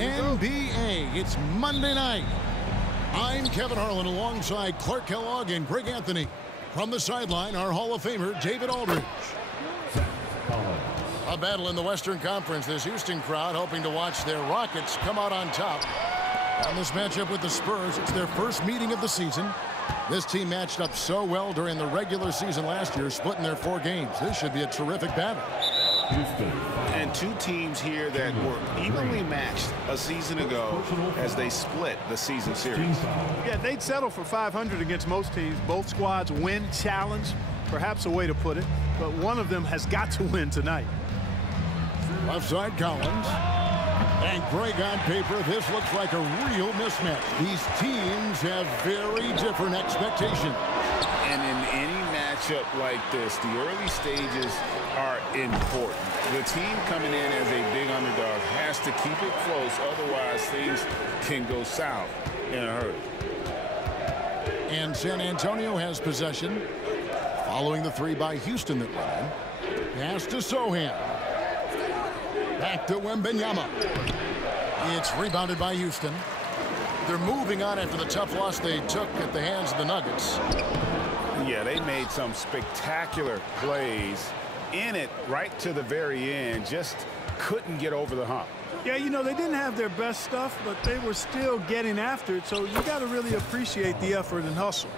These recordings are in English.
NBA. It's Monday night. I'm Kevin Harlan alongside Clark Kellogg and Greg Anthony. From the sideline, our Hall of Famer, David Aldridge. A battle in the Western Conference. This Houston crowd hoping to watch their Rockets come out on top. On this matchup with the Spurs, it's their first meeting of the season. This team matched up so well during the regular season last year, splitting their 4 games. This should be a terrific battle. And 2 teams here that were evenly matched a season ago as they split the season series. Yeah, they'd settle for 500 against most teams. Both squads win challenge, perhaps a way to put it, but one of them has got to win tonight. Left side, Collins. And Greg, on paper, this looks like a real mismatch. These teams have very different expectations. And in any matchup like this, the early stages are important. The team coming in as a big underdog has to keep it close, otherwise things can go south in a hurry. And San Antonio has possession. Following the 3 by Houston that ran. Pass to Sohan. Back to Wembanyama. It's rebounded by Houston. They're moving on after the tough loss they took at the hands of the Nuggets. Yeah, they made some spectacular plays in it right to the very end. Just couldn't get over the hump. Yeah, you know, they didn't have their best stuff, but they were still getting after it, so you got to really appreciate the effort and hustle.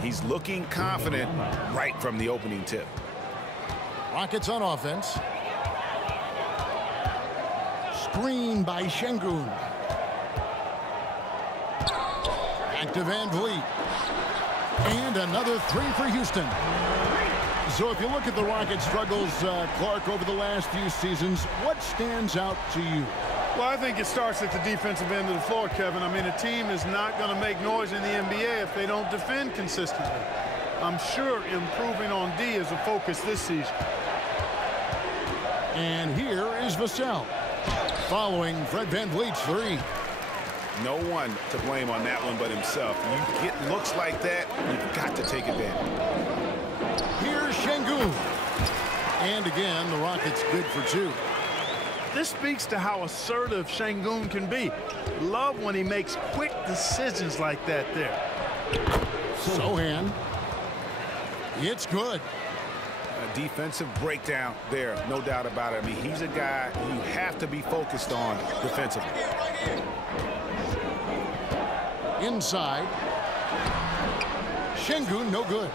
He's looking confident right from the opening tip. Rockets on offense. Screen by Şengün. Back to Van Vliet. And another 3 for Houston. So if you look at the Rockets' struggles, Clark, over the last few seasons, what stands out to you? Well, I think it starts at the defensive end of the floor, Kevin. I mean, a team is not going to make noise in the NBA if they don't defend consistently. I'm sure improving on D is a focus this season. And here is Vassell. Following Fred Van Vliet's 3. No one to blame on that one but himself. You get looks like that, you've got to take advantage. Here's Şengün. And again, the Rockets good for 2. This speaks to how assertive Şengün can be. Love when he makes quick decisions like that there. Sohan. It's good. A defensive breakdown there, no doubt about it. I mean, he's a guy you have to be focused on defensively. Inside. Şengün, no good.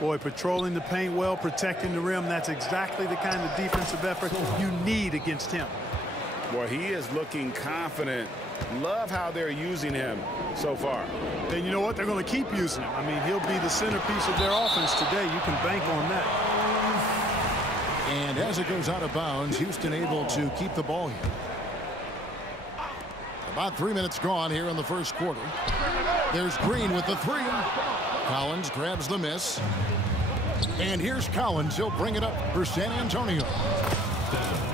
Boy, patrolling the paint well, protecting the rim, that's exactly the kind of defensive effort you need against him. Boy, he is looking confident. Love how they're using him so far. And you know what? They're going to keep using him. I mean, he'll be the centerpiece of their offense today. You can bank on that. And as it goes out of bounds, Houston able to keep the ball here. About 3 minutes gone here in the first quarter. There's Green with the 3. Collins grabs the miss. And here's Collins. He'll bring it up for San Antonio.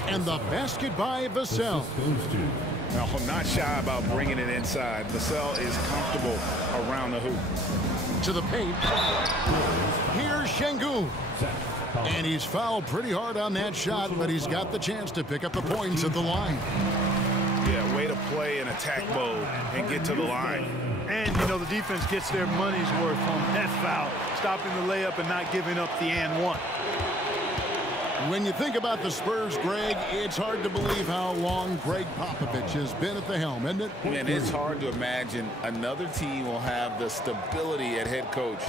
And the basket by Vassell. Well, not shy about bringing it inside. Vassell is comfortable around the hoop. To the paint. Here's Şengün. And he's fouled pretty hard on that shot, but he's got the chance to pick up the points at the line. Yeah, way to play in attack mode and get to the line. And, you know, the defense gets their money's worth on that foul, stopping the layup and not giving up the and 1. When you think about the Spurs, Greg, it's hard to believe how long Greg Popovich has been at the helm, isn't it? And it's hard to imagine another team will have the stability at head coach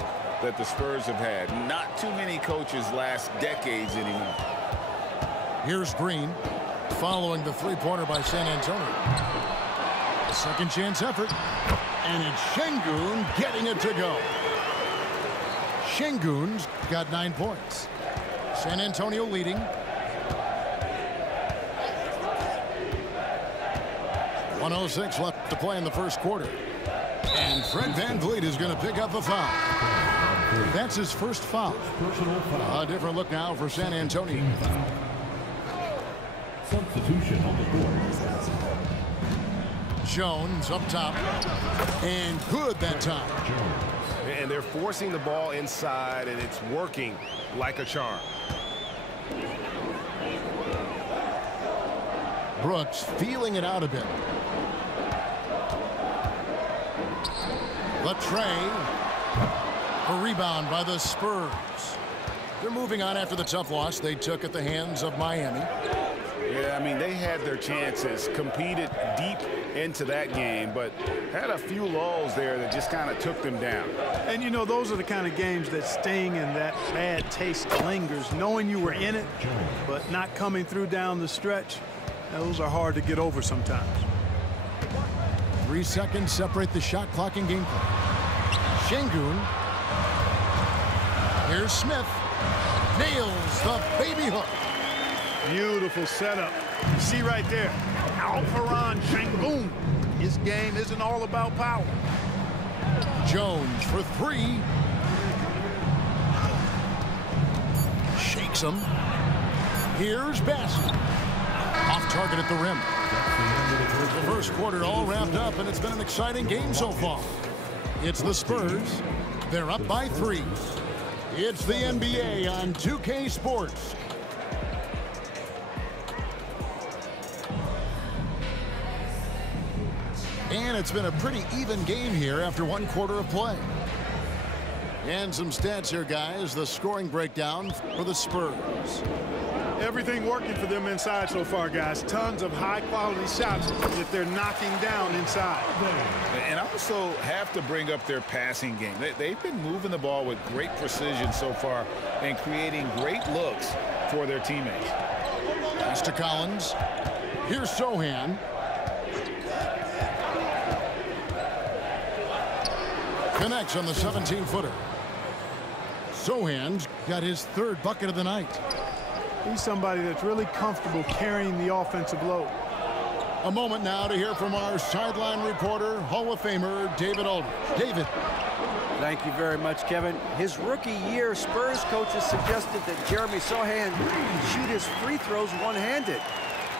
that the Spurs have had. Not too many coaches last decades anymore. Here's Green, following the 3-pointer by San Antonio. A second chance effort. And it's Şengün getting it to go. Şengün's got 9 points. San Antonio leading. .106 left to play in the first quarter. And Fred Van Vliet is going to pick up the foul. That's his first foul. A different look now for San Antonio. Substitution on the court. Jones up top. And good that time. And they're forcing the ball inside, and it's working like a charm. Brooks feeling it out a bit. Latrey. A rebound by the Spurs. They're moving on after the tough loss they took at the hands of Miami. Yeah, I mean, they had their chances, competed deep into that game, but had a few lulls there that just kind of took them down. And, you know, those are the kind of games that sting and that bad taste lingers. Knowing you were in it, but not coming through down the stretch, those are hard to get over sometimes. 3 seconds separate the shot clock and game clock. Şengün. Here's Smith. Nails the baby hook. Beautiful setup. You see right there, Alperen Şengün. His game isn't all about power. Jones for 3. Shakes him. Here's Bassett. Off target at the rim. The first quarter all wrapped up, and it's been an exciting game so far. It's the Spurs. They're up by 3. It's the NBA on 2K Sports. And it's been a pretty even game here after 1 quarter of play. And some stats here, guys. The scoring breakdown for the Spurs. Everything working for them inside so far, guys. Tons of high-quality shots that they're knocking down inside. And also have to bring up their passing game. They've been moving the ball with great precision so far and creating great looks for their teammates. Pass to Collins. Here's Sohan. Connects on the 17-footer. Sohan's got his 3rd bucket of the night. He's somebody that's really comfortable carrying the offensive load. A moment now to hear from our sideline reporter, Hall of Famer David Aldridge. David. Thank you very much, Kevin. His rookie year, Spurs coaches suggested that Jeremy Sohan shoot his free throws one-handed.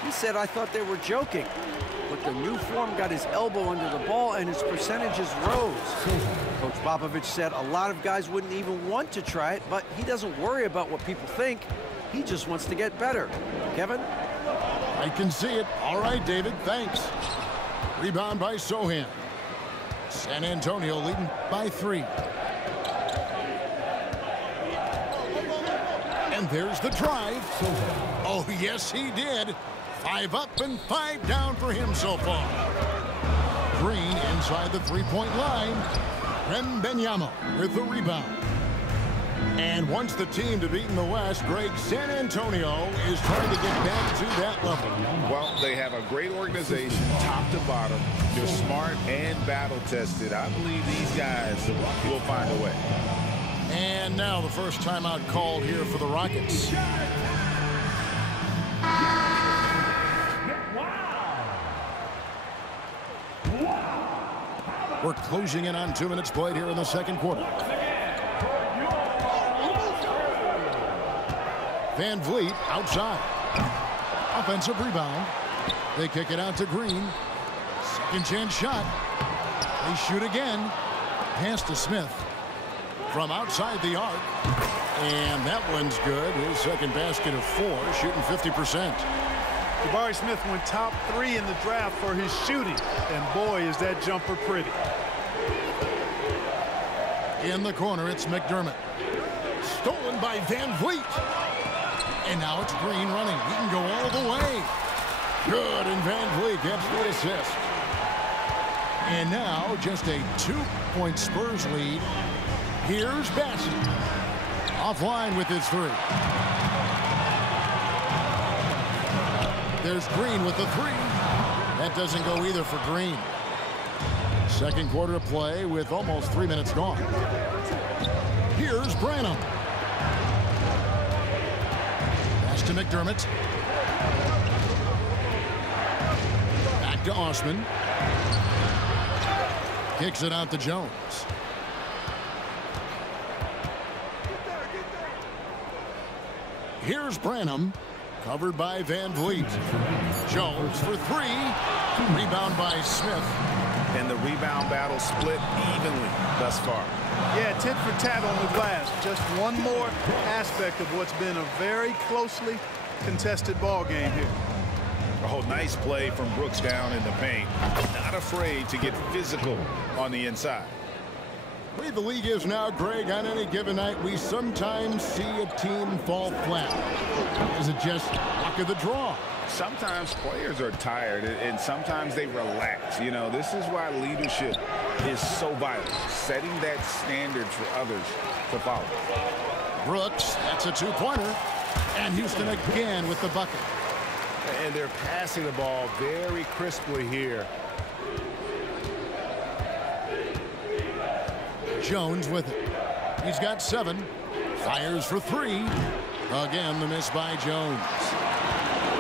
He said, "I thought they were joking." But the new form got his elbow under the ball and his percentages rose. Coach Popovich said a lot of guys wouldn't even want to try it, but he doesn't worry about what people think. He just wants to get better. Kevin? I can see it. All right, David, thanks. Rebound by Sohan. San Antonio leading by 3. And there's the drive. Oh, yes, he did. 5 up and 5 down for him so far. Green inside the 3-point line. Wembanyama with the rebound. And once the team to beat in the West, Greg, San Antonio is trying to get back to that level. Well, they have a great organization, top to bottom. They're smart and battle-tested. I believe these guys will find a way. And now the first timeout called here for the Rockets. We're closing in on 2 minutes played here in the second quarter. Van Vliet outside. Offensive rebound. They kick it out to Green. Second chance shot. They shoot again. Pass to Smith. From outside the arc. And that one's good. His second basket of 4, shooting 50%. Jabari Smith went top 3 in the draft for his shooting. And boy, is that jumper pretty. In the corner, it's McDermott. Stolen by Van Vliet. And now it's Green running. He can go all the way. Good, and Van Vliet gets the assist. And now just a 2-point Spurs lead. Here's Bassett. Offline with his 3. There's Green with the 3. That doesn't go either for Green. Second quarter of play with almost 3 minutes gone. Here's Branham. Pass to McDermott. Back to Osman. Kicks it out to Jones. Here's Branham. Covered by Van Vliet. Jones for 3. Rebound by Smith. And the rebound battle split evenly thus far. Yeah, tit for tat on the glass. Just one more aspect of what's been a very closely contested ball game here. Oh, nice play from Brooks down in the paint. Not afraid to get physical on the inside. The way the league is now, Greg, on any given night, we sometimes see a team fall flat. Is it just luck of the draw? Sometimes players are tired, and sometimes they relax. You know, this is why leadership is so vital, setting that standard for others to follow. Brooks, that's a two-pointer. And Houston again with the bucket. And they're passing the ball very crisply here. Jones with it. He's got 7. Fires for 3. Again, the miss by Jones.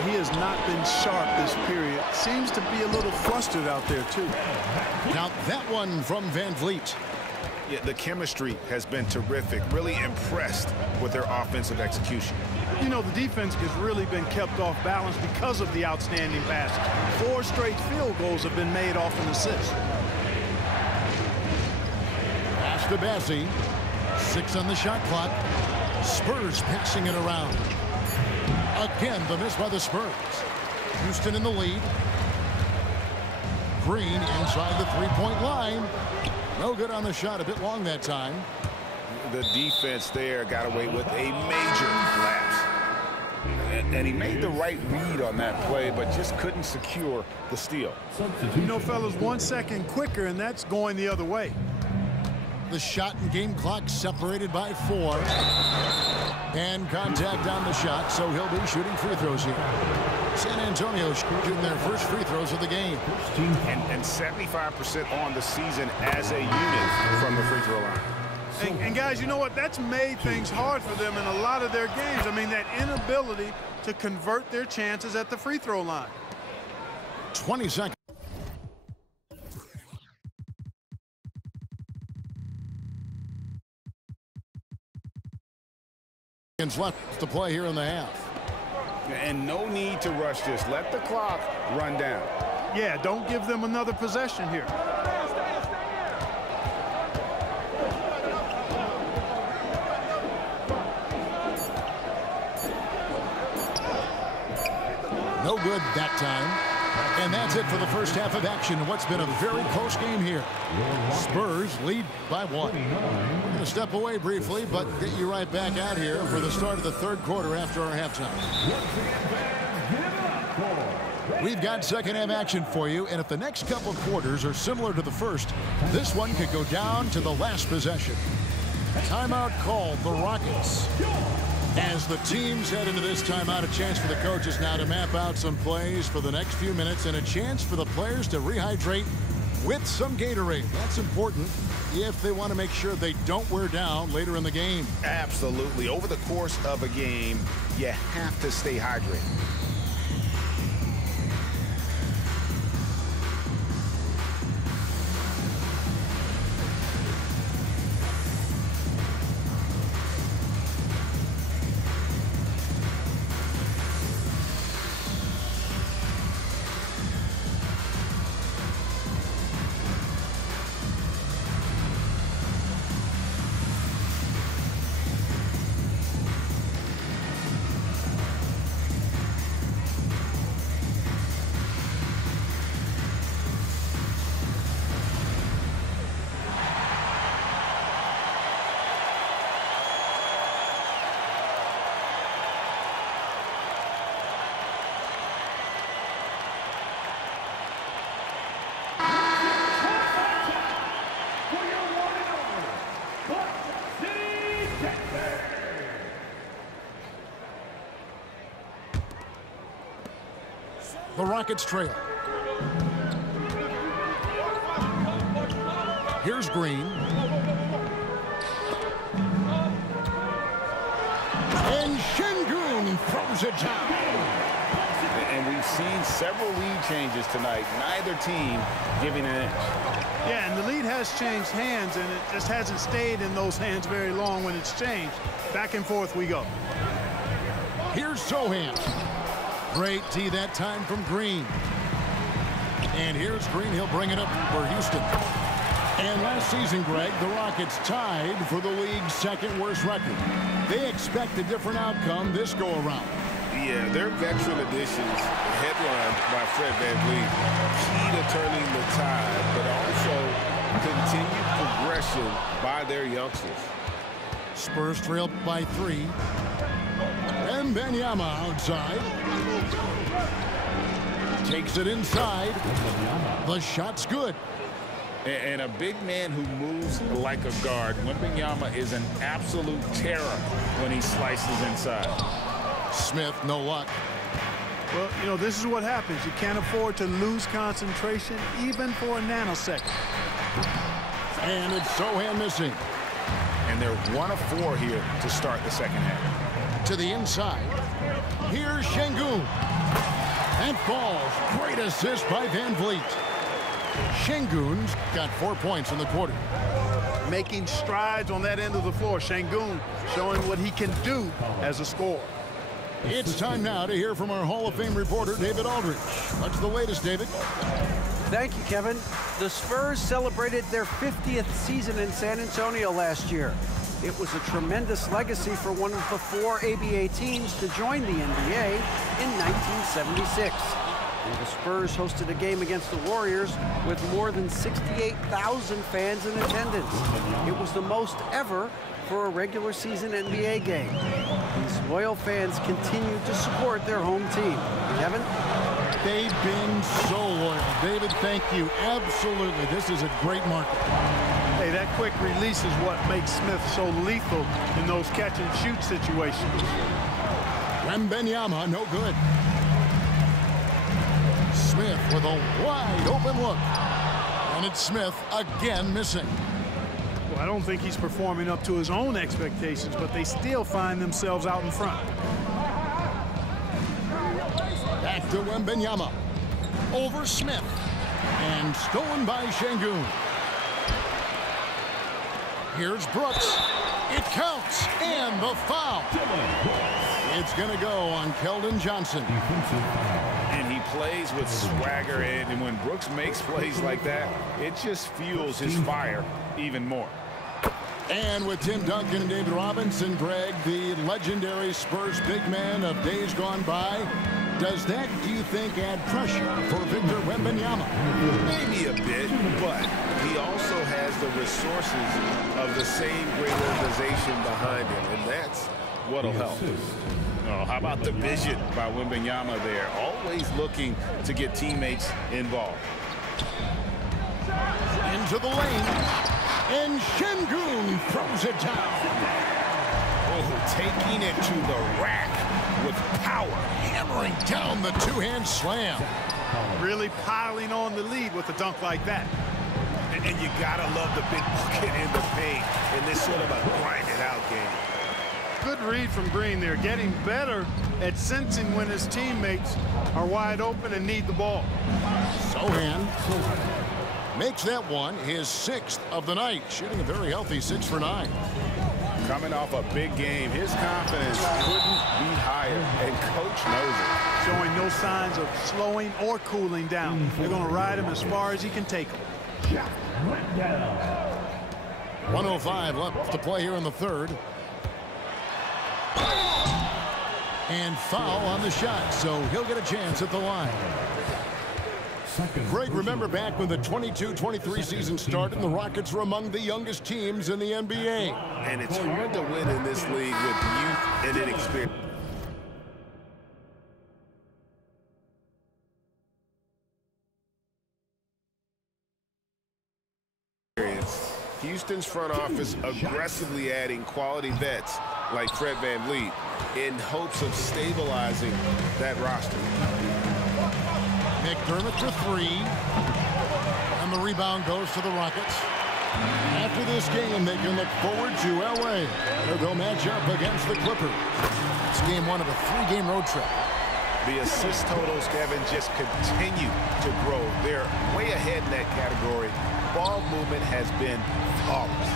He has not been sharp this period. Seems to be a little flustered out there, too. Now that one from Van Vliet. Yeah, the chemistry has been terrific. Really impressed with their offensive execution. You know, the defense has really been kept off balance because of the outstanding passes. 4 straight field goals have been made off an assist. Pass to Bassie. 6 on the shot clock. Spurs passing it around. Again, the miss by the Spurs. Houston in the lead. Green inside the three-point line. No good on the shot. A bit long that time. The defense there got away with a major lapse. And he made the right read on that play, but just couldn't secure the steal. You know, fellas, 1 second quicker, and that's going the other way. The shot and game clock separated by 4. And contact on the shot, so he'll be shooting free throws here. San Antonio shooting their first free throws of the game. And 75% on the season as a unit from the free throw line. And guys, you know what? That's made things hard for them in a lot of their games. I mean, that inability to convert their chances at the free throw line. 20 seconds. Left to play here in the half. And no need to rush this. Let the clock run down. Yeah, don't give them another possession here. No good that time. And that's it for the first half of action. What's been a very close game here. Spurs lead by 1. We're going to step away briefly, but get you right back out here for the start of the third quarter after our halftime. We've got second half action for you, and if the next couple quarters are similar to the first, this one could go down to the last possession. Timeout called the Rockets. As the teams head into this timeout, a chance for the coaches now to map out some plays for the next few minutes and a chance for the players to rehydrate with some Gatorade. That's important if they want to make sure they don't wear down later in the game. Absolutely. Over the course of a game, you have to stay hydrated. The Rockets trail. Here's Green. And Şengün throws it down. And we've seen several lead changes tonight. Neither team giving an inch. Yeah, and the lead has changed hands, and it just hasn't stayed in those hands very long when it's changed. Back and forth we go. Here's Sohan. Great D that time from Green. And here's Green. He'll bring it up for Houston. And last season, Greg, the Rockets tied for the league's second worst record. They expect a different outcome this go-around. Yeah, their veteran additions, headlined by Fred VanVleet, key to turning the tide, but also continued progression by their youngsters. Spurs trail by 3. Wembanyama outside. Takes it inside. The shot's good. And a big man who moves like a guard. Wembanyama is an absolute terror when he slices inside. Smith, no luck. Well, you know, this is what happens. You can't afford to lose concentration even for a nanosecond. And it's Sohan missing. And they're 1 of 4 here to start the second half. To the inside. Here's Şengün. That falls. Great assist by VanVleet. Şengün's got 4 points in the quarter. Making strides on that end of the floor. Şengün showing what he can do as a scorer. It's time now to hear from our Hall of Fame reporter, David Aldridge. What's the latest, David? Thank you, Kevin. The Spurs celebrated their 50th season in San Antonio last year. It was a tremendous legacy for one of the 4 ABA teams to join the NBA in 1976. And the Spurs hosted a game against the Warriors with more than 68,000 fans in attendance. It was the most ever for a regular season NBA game. These loyal fans continue to support their home team. Kevin? They've been so loyal. David, thank you. Absolutely. This is a great market. Hey, that quick release is what makes Smith so lethal in those catch-and-shoot situations. Wembanyama, no good. Smith with a wide open look. And it's Smith again missing. Well, I don't think he's performing up to his own expectations, but they still find themselves out in front. Back to Wembanyama. Over Smith. And stolen by Şengün. Here's Brooks. It counts. And the foul. It's going to go on Keldon Johnson. And he plays with swagger, and when Brooks makes plays like that, it just fuels his fire even more. And with Tim Duncan and David Robinson, Greg, the legendary Spurs big man of days gone by, does that, do you think, add pressure for Victor Wembanyama? Maybe a bit, but he also has the resources of the same great organization behind him, and that's what'll help. Oh, how about the vision by Wembanyama there? Always looking to get teammates involved. Into the lane. And Şengün throws it down. Oh, taking it to the rack with power. Hammering down the two-hand slam. Really piling on the lead with a dunk like that. And you gotta love the big bucket in the paint in this sort of a grinded-out game. Good read from Green there, getting better at sensing when his teammates are wide open and need the ball. Sohan makes that one his 6th of the night, shooting a very healthy 6 for 9. Coming off a big game, his confidence couldn't be higher, and coach knows it. Showing no signs of slowing or cooling down. They're going to ride him as far as he can take him. 1:05 left to play here in the third. And foul on the shot, so he'll get a chance at the line. Greg, remember back when the 22-23 season started and the Rockets were among the youngest teams in the NBA. And it's hard to win in this league with youth and inexperience. Houston's front office aggressively adding quality vets like Fred VanVleet in hopes of stabilizing that roster. McDermott for 3. And the rebound goes to the Rockets. After this game, they can look forward to LA, where they'll match up against the Clippers. It's game 1 of a 3-game road trip. The assist totals, Kevin, just continue to grow. They're way ahead in that category. Ball movement has been flawless.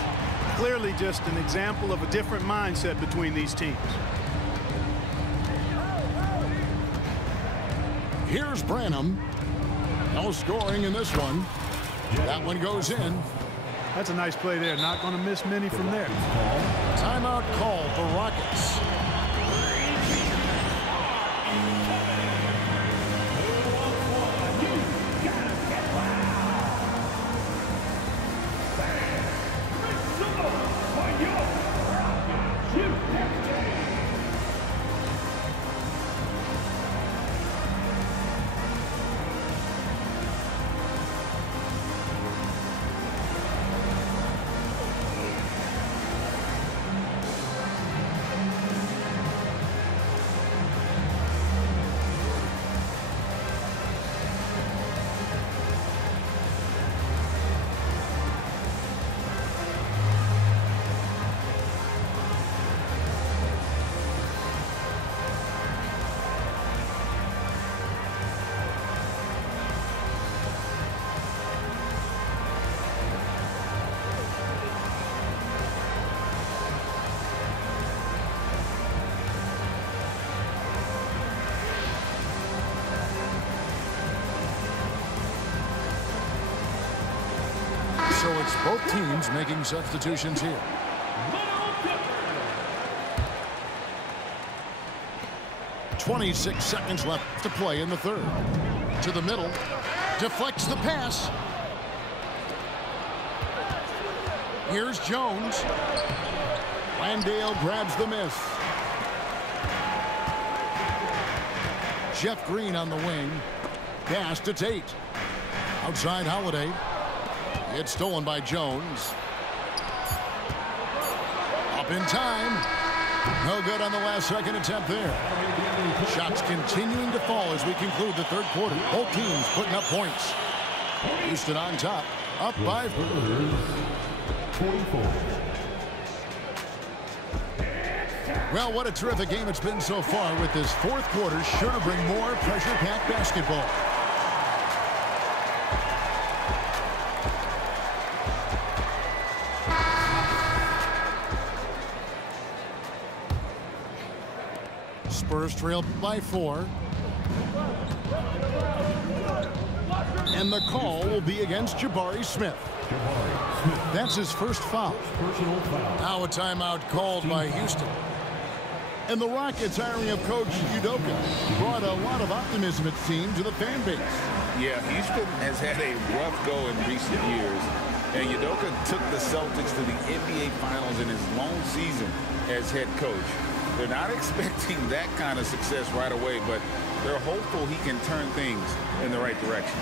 Clearly just an example of a different mindset between these teams. Here's Branham. No scoring in this one. That one goes in. That's a nice play there. Not going to miss many from there. Timeout call for Rockets. So it's both teams making substitutions here. .26 left to play in the third. To the middle. Deflects the pass. Here's Jones. Landale grabs the miss. Jeff Green on the wing. Pass to Tate. Outside Holiday. It's stolen by Jones. Up in time. No good on the last second attempt there. Shots continuing to fall as we conclude the third quarter. Both teams putting up points. Houston on top. Up by 24. Well, what a terrific game it's been so far, with this fourth quarter sure to bring more pressure-packed basketball. Spurs trail by 4. And the call will be against Jabari Smith. That's his first foul. Now a timeout called by Houston. And the Rockets hiring of Coach Udoka brought a lot of optimism, it seemed, to the fan base. Yeah, Houston has had a rough go in recent years. And Udoka took the Celtics to the NBA Finals in his lone season as head coach. They're not expecting that kind of success right away, but they're hopeful he can turn things in the right direction.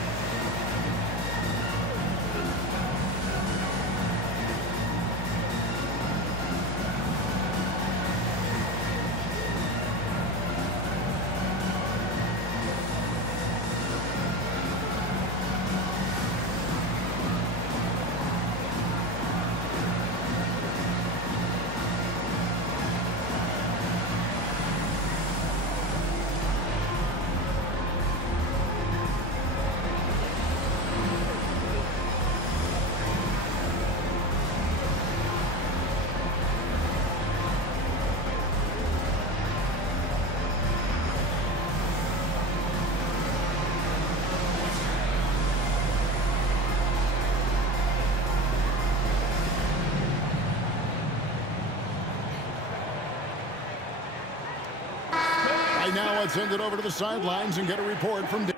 Right now, let's send it over to the sidelines and get a report from Dave.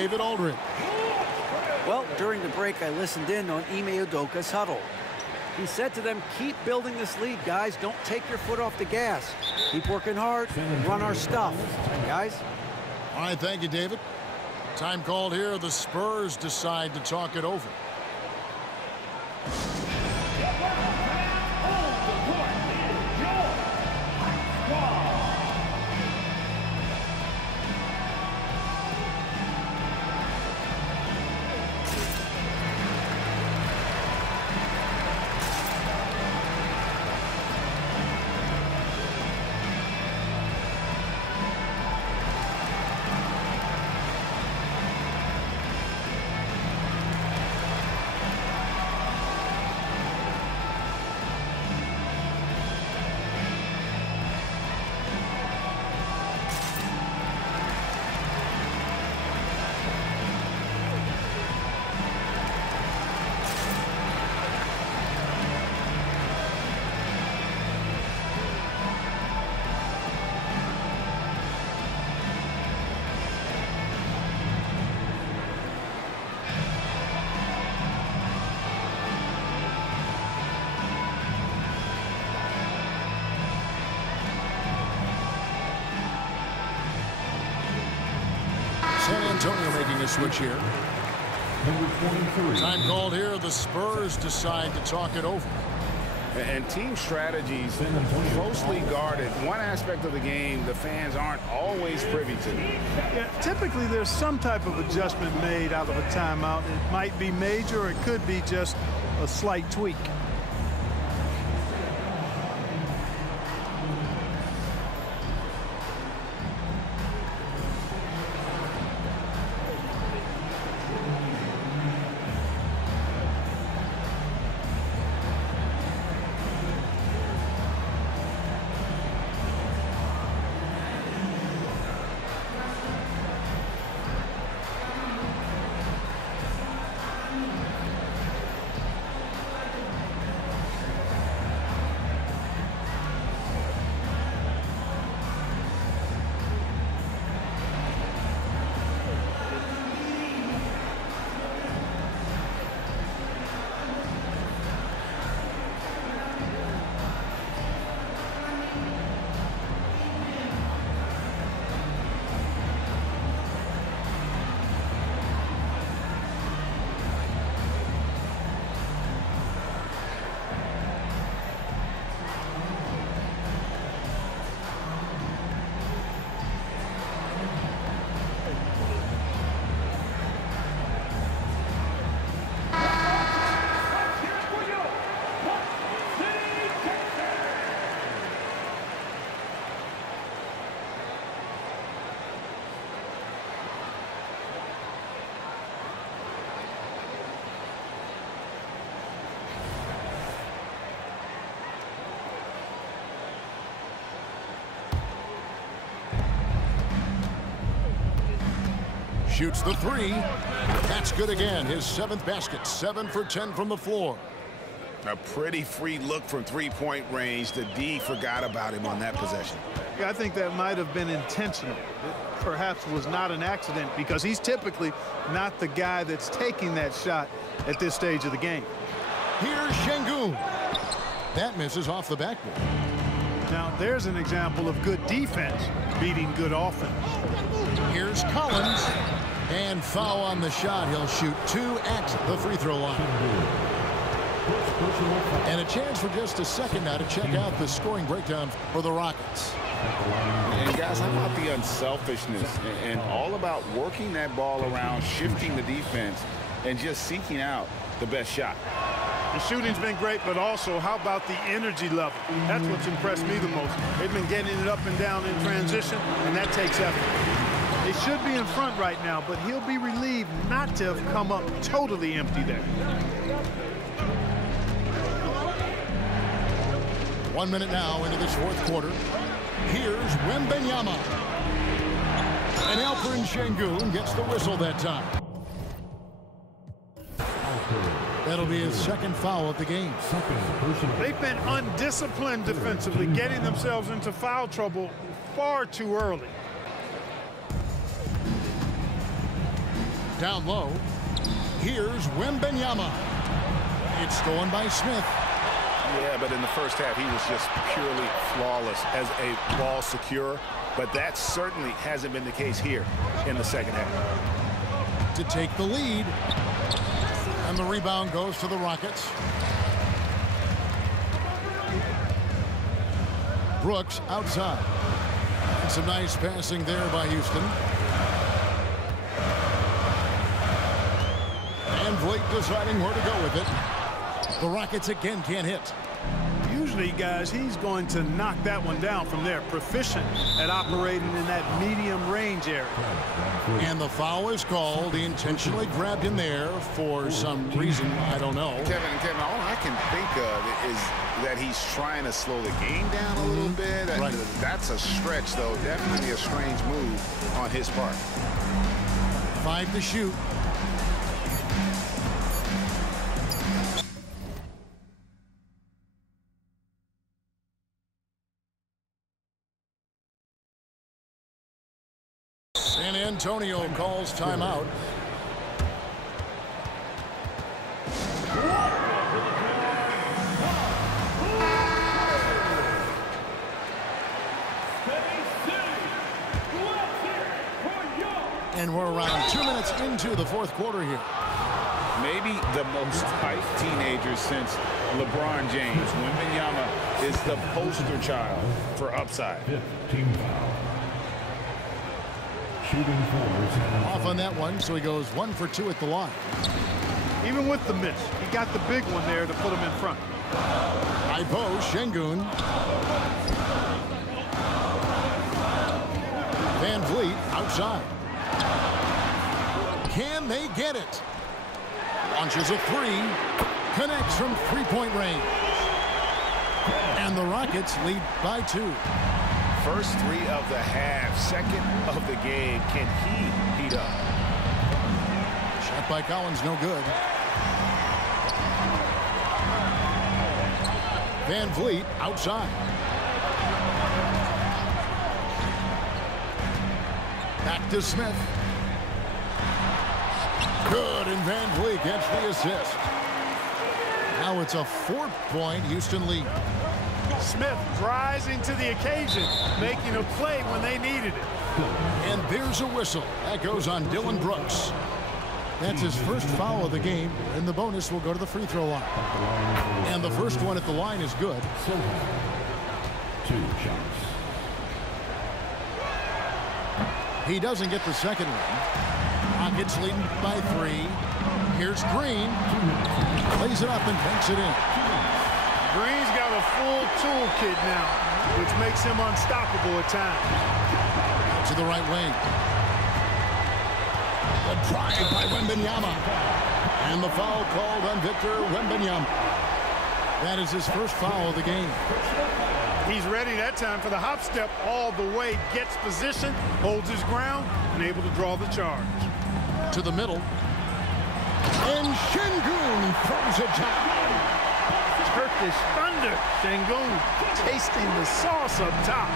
David Aldridge. Well, during the break, I listened in on Ime Udoka's huddle. He said to them, keep building this lead, guys. Don't take your foot off the gas. Keep working hard, run our stuff. Guys? All right, thank you, David. Time called here. The Spurs decide to talk it over. switch here. Number 23. Time called here. The Spurs decide to talk it over. And team strategies closely guarded. One aspect of the game the fans aren't always privy to. Yeah, typically there's some type of adjustment made out of a timeout. It might be major, or it could be just a slight tweak. Shoots the three. That's good again. His 7th basket. 7 for 10 from the floor. A pretty free look from three-point range. The D forgot about him on that possession. Yeah, I think that might have been intentional. It perhaps was not an accident, because he's typically not the guy that's taking that shot at this stage of the game. Here's Şengün. That misses off the backboard. Now, there's an example of good defense beating good offense. Here's Collins. And foul on the shot. He'll shoot 2 at the free throw line. And a chance for just a second now to check out the scoring breakdown for the Rockets. And guys, how about the unselfishness and all about working that ball around, shifting the defense, and just seeking out the best shot. The shooting's been great, but also how about the energy level? That's what's impressed me the most. They've been getting it up and down in transition, and that takes effort. They should be in front right now, but he'll be relieved not to have come up totally empty there. 1 minute now into this 4th quarter. Here's Wembanyama. And Alperen Şengün gets the whistle that time. That'll be his 2nd foul of the game. They've been undisciplined defensively, getting themselves into foul trouble far too early. Down low. Here's Wembanyama. It's stolen by Smith. Yeah, but in the first half, he was just purely flawless as a ball securer. But that certainly hasn't been the case here in the second half. To take the lead. And the rebound goes to the Rockets. Brooks outside. And some nice passing there by Houston. And Blake deciding where to go with it. The Rockets again can't hit. Usually, guys, he's going to knock that one down from there. Proficient at operating in that medium range area. And the foul is called. He intentionally grabbed him there for some reason. I don't know. Kevin, all I can think of is that he's trying to slow the game down a little bit. Right. That's a stretch, though. Definitely a strange move on his part. 5 to shoot. San Antonio calls timeout. And And we're around 2 minutes into the fourth quarter here. Maybe the most hyped teenager since LeBron James. Wembanyama is the poster child for upside. 15 foul. Shooting forwards. Off on that one, so he goes 1 for 2 at the line. Even with the miss, he got the big one there to put him in front. Ibo Şengün. Van Vliet outside. Can they get it? Launches a three. Connects from three-point range. And the Rockets lead by 2. First 3 of the half, second of the game. Can he heat up? Shot by Collins, no good. Van Vliet outside. Back to Smith. Good, and Van Vliet gets the assist. Now it's a 4-point Houston lead. Smith rising to the occasion, making a play when they needed it. And there's a whistle. That goes on Dylan Brooks. That's his first foul of the game, and the bonus will go to the free throw line. And the first one at the line is good. 2 shots. He doesn't get the second one. Rockets leading by 3. Here's Green. Lays it up and banks it in. Green's got a full toolkit now, which makes him unstoppable at times. To the right wing. The drive by Wembanyama. And the foul called on Victor Wembanyama. That is his first foul of the game. He's ready that time for the hop step all the way, gets position, holds his ground, and able to draw the charge. To the middle. And Şengün throws it down. Turkish thunder. Şengün tasting the sauce up top.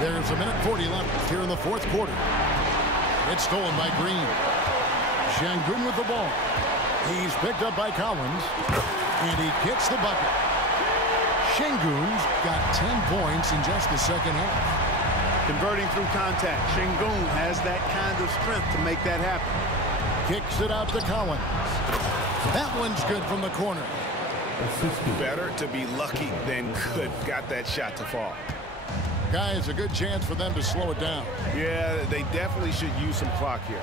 There's a minute 40 left here in the fourth quarter. It's stolen by Green. Şengün with the ball. He's picked up by Collins, and he gets the bucket. Şengün's got 10 points in just the second half. Converting through contact. Şengün has that kind of strength to make that happen. Kicks it out to Collins. That one's good from the corner. Better to be lucky than good. Got that shot to fall. Guys, a good chance for them to slow it down. Yeah, they definitely should use some clock here.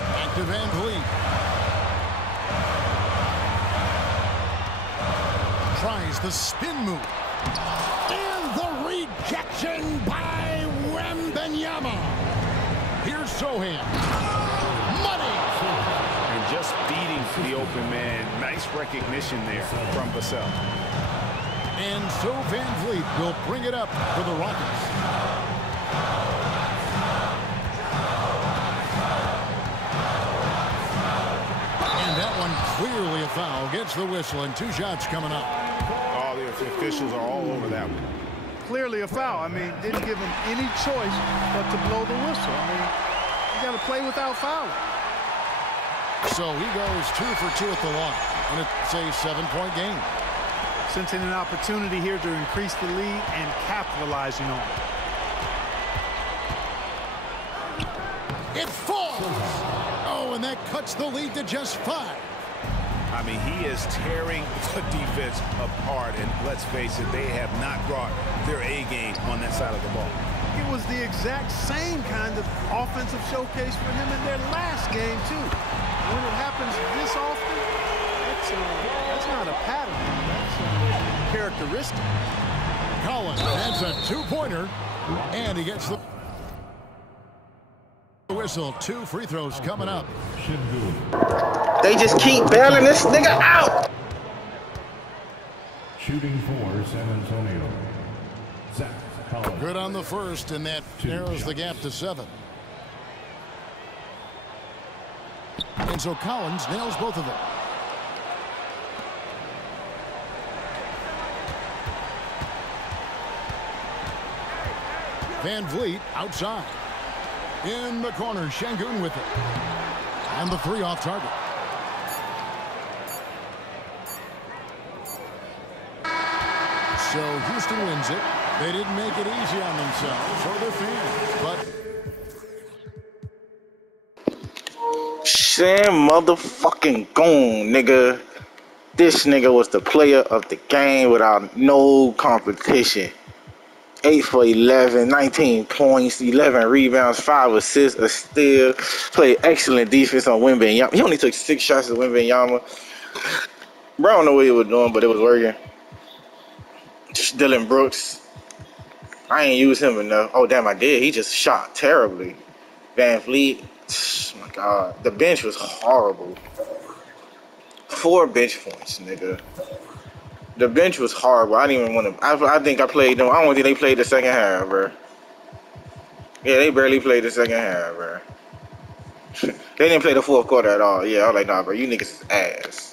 Back to Van Vliet. Tries the spin move. And the rejection by Wembanyama. Here's Sohan. Money. And just beating the open man. Nice recognition there from Vassell. And so Van Vliet will bring it up for the Rockets. And that one clearly a foul. Gets the whistle, and 2 shots coming up. All the officials are all over that one. Clearly a foul. I mean, didn't give him any choice but to blow the whistle. I mean, you got to play without fouling. So he goes 2 for 2 at the line, and it's a 7-point game. Sensing an opportunity here to increase the lead and capitalizing on it. It falls. Oh, and that cuts the lead to just 5. I mean, he is tearing the defense apart, and let's face it, they have not brought their A game on that side of the ball. It was the exact same kind of offensive showcase for him in their last game, too. When it happens this often, that's not a pattern. That's a characteristic. Collins adds a 2-pointer, and he gets the whistle. 2 free throws coming up. They just keep bailing this nigga out. Shooting for San Antonio. Zach Collins. Good on the first, and that narrows the gap to 7. And so Collins nails both of them. Van Vliet outside. In the corner, Şengün with it. And the 3 off target. So Houston wins it. They didn't make it easy on themselves or their fans, but Sam motherfucking Goon, nigga. This nigga was the player of the game without no competition. 8 for 11, 19 points, 11 rebounds, 5 assists, a steal. Played excellent defense on Wembanyama. He only took 6 shots at Wembanyama. Bro, I don't know what he was doing, but it was working. Just Dylan Brooks. I ain't use him enough. Oh, damn, I did. He just shot terribly. Van Fleet. Oh, my God. The bench was horrible. 4 bench points, nigga. The bench was horrible. I didn't even want to. I think I played them. I don't think they played the second half, bro. Yeah, they barely played the second half, bro. They didn't play the fourth quarter at all. Yeah, I was like, nah, bro, you niggas is ass.